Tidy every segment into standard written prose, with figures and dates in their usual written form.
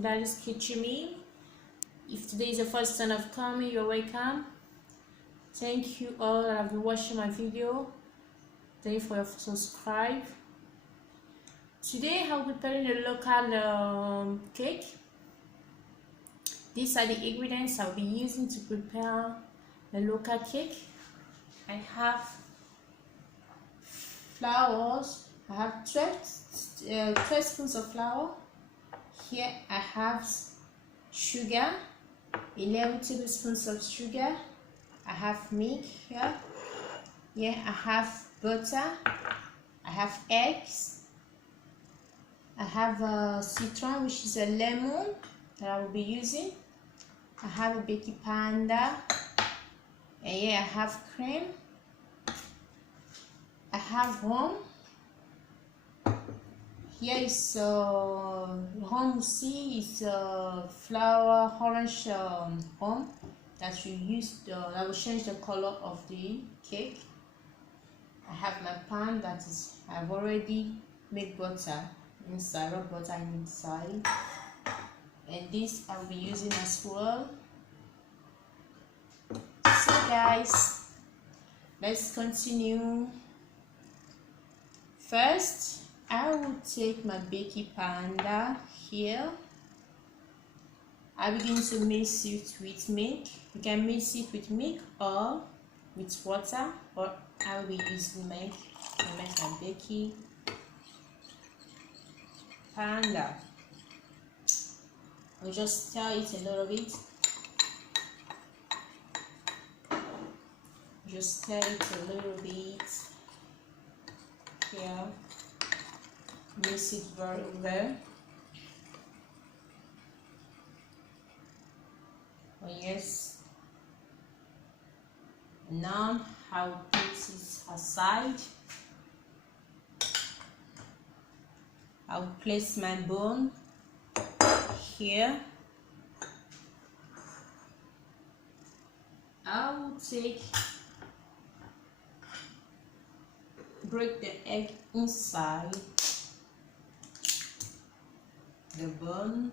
Daddy's Kitchen Me. If today is your first time of coming, you're welcome. Thank you all that have been watching my video. Thank you for your subscribe. Today I'll be preparing a local cake. These are the ingredients I'll be using to prepare a local cake. I have flours. I have 12 spoons of flour. Here I have sugar, 11 tablespoons of sugar. I have milk here. Here I have butter. I have eggs. I have citron, which is a lemon that I will be using. I have a baking powder, and here I have cream. I have rum. Here is rum. You see, is flour orange rum that you use. That will change the color of the cake. I have my pan that is. I've already made butter inside, raw butter inside, and this I'll be using as well. So guys, let's continue. First, I will take my baking powder here. I begin to mix it with milk. You can mix it with milk or with water, or I will use milk to make my baking powder. I'll just stir it a little bit. Just stir it a little bit. Here, mix it very well. Oh yes. Now I'll put it aside. I'll place my bone here. I will break the egg inside the bone.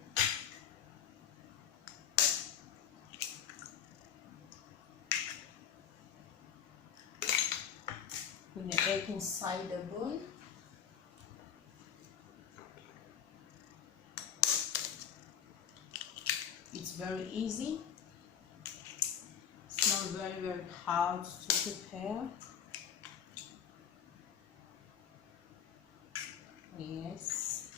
Put the egg inside the bone. It's very easy. It's not very hard to prepare. Yes.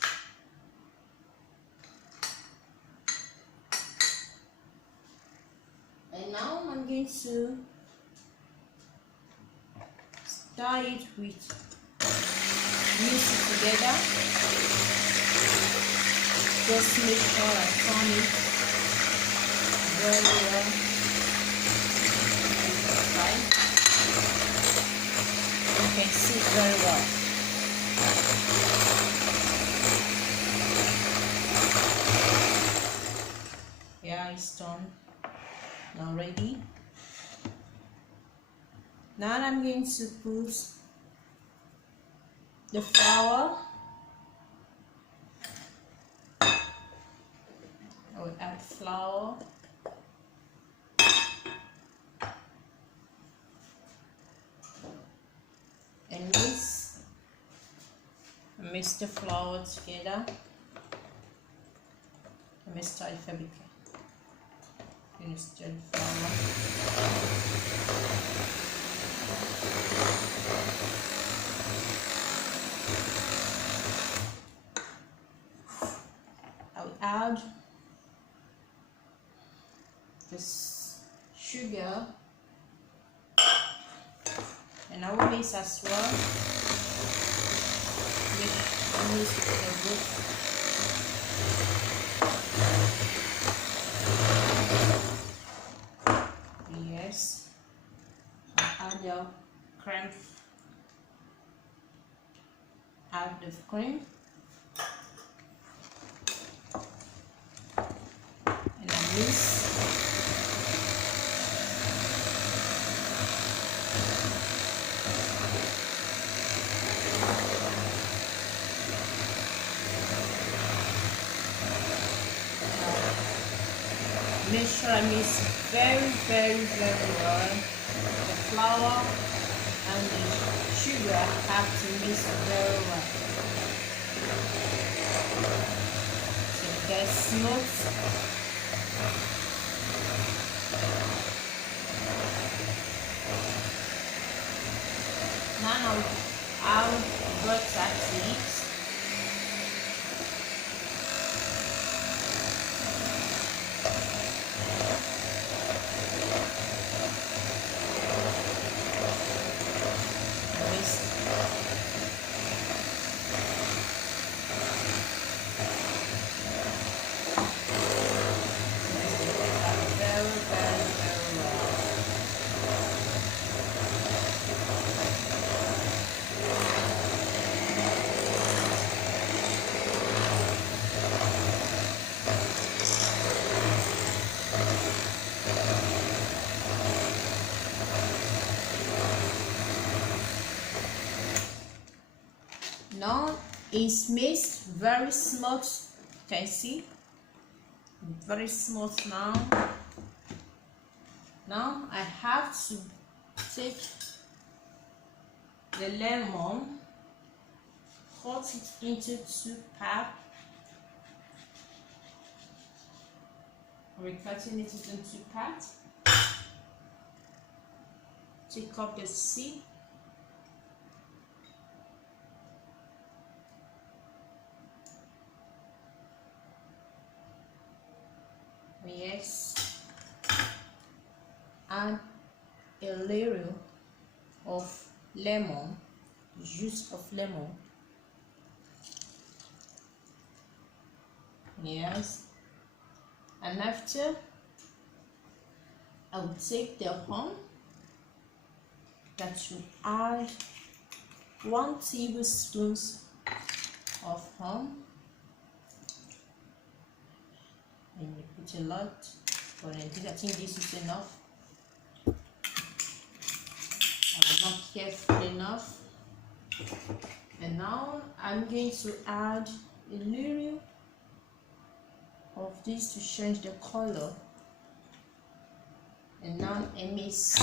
And now I'm going to stir it with, mix it together. Just make sure I turn it very well. Right? You can see it very well. Yeah, it's done. Now ready. Now I'm going to put the flour. I will add flour. And mix the flour together. Let me start the fabric. Stir the flour. I will add this sugar, and I will mix as well. Mix the good. Yes, add the cream. Add the cream, and I mix. Make sure I mix very well. The flour and the sugar have to mix very well. So it gets smooth. Now I'll butter it. Now it's mixed very smooth. You can see very smooth now. Now I have to take the lemon, cut it into 2 parts. We're cutting it into 2 parts. Take up the seed. Yes, add a layer of lemon, juice of lemon. Yes, and after I will take the ham that should add 1 tablespoon of ham. And you put a lot, but I think this is enough. I was not careful enough. And now I'm going to add a little of this to change the color. And now I mix.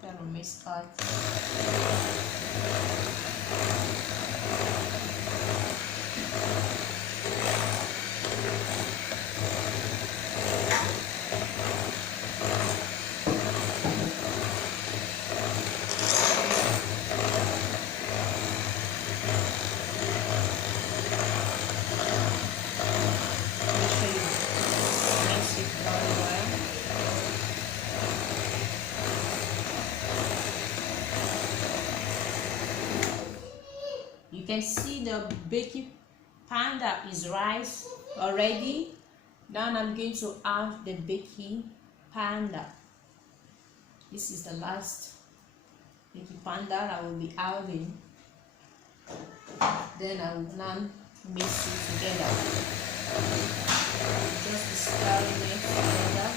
That will mix out. You can see the baking pan that is rice already. Now I'm going to add the baking powder. This is the last baking powder I will be adding. Then I will now mix it together. Just stirring it together.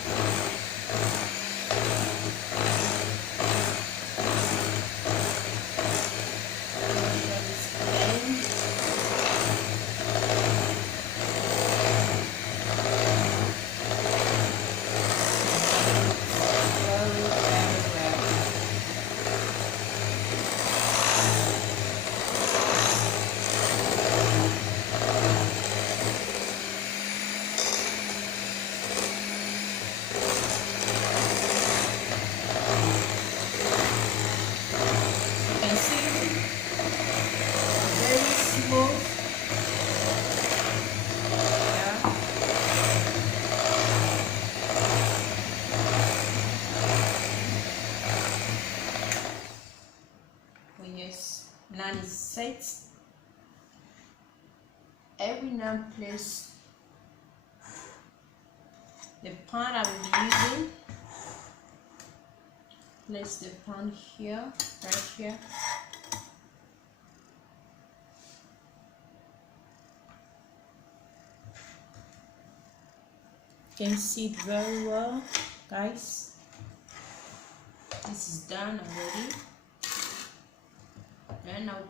Now it's set. I will now place the pan I will be using. Place the pan here, right here. You can see it very well, guys. This is done already. Then I'll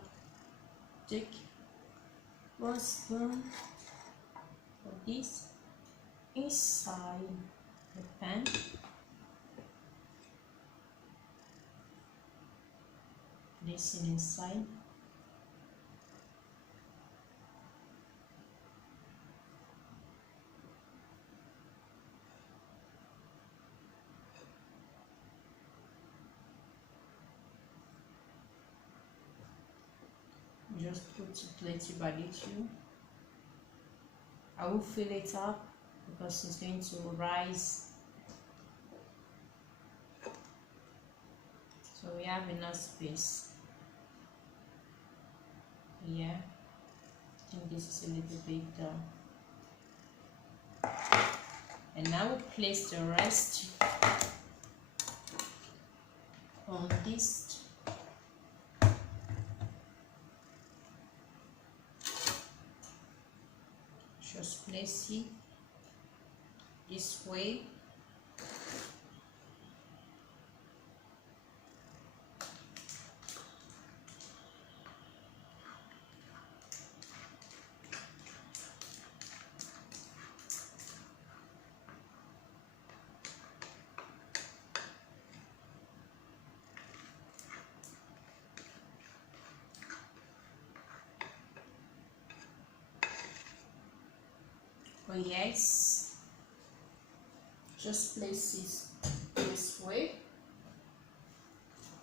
take 1 spoon of this inside the pan. Place it inside. Just put it little by little. I will fill it up because it's going to rise. So we have enough space. Yeah, I think this is a little bit done. And now we'll place the rest on this. Just place it this way. Oh yes, just place it this way.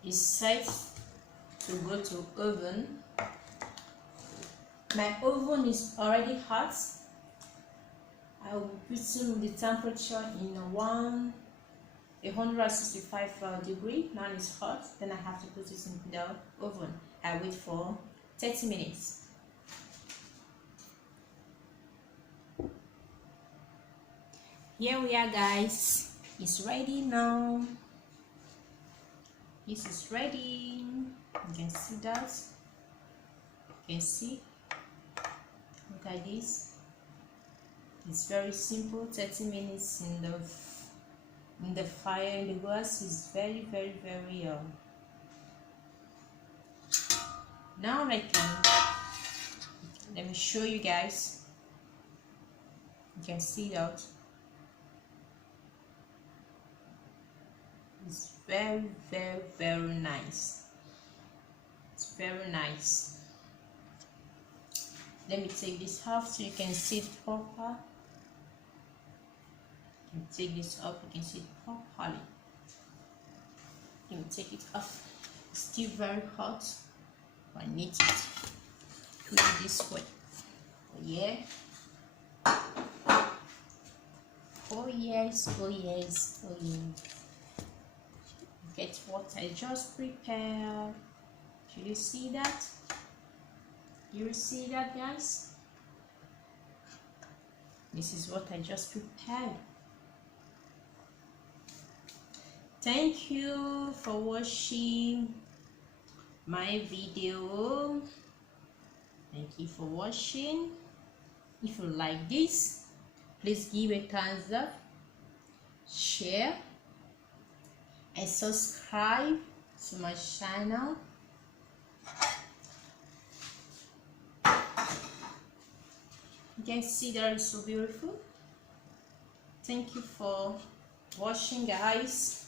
It's set to go to oven. My oven is already hot. I will be putting the temperature in 165 degree. Now it's hot. Then I have to put it in the oven. I wait for 30 minutes. Here we are, guys. It's ready now. This is ready. You can see that. You can see. Look at this. It's very simple. 30 minutes in the fire in the gas is very Now let me show you guys. You can see that. It's very nice. It's very nice. Let me take this off so you can see it proper. You can take this off, you can see it properly. You can take it off. It's still very hot. I need it. Put it this way. Oh yeah. Oh yes, oh yes, oh yes. Get what I just prepared. Can you see that? You see that, guys? This is what I just prepared. Thank you for watching my video. Thank you for watching. If you like this, please give a thumbs up, share, and subscribe to my channel. You can see that it's so beautiful. Thank you for watching, guys.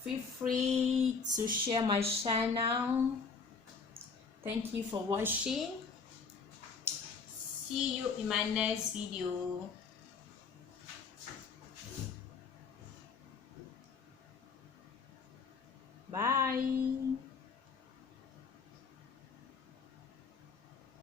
Feel free to share my channel. Thank you for watching. See you in my next video. Bye.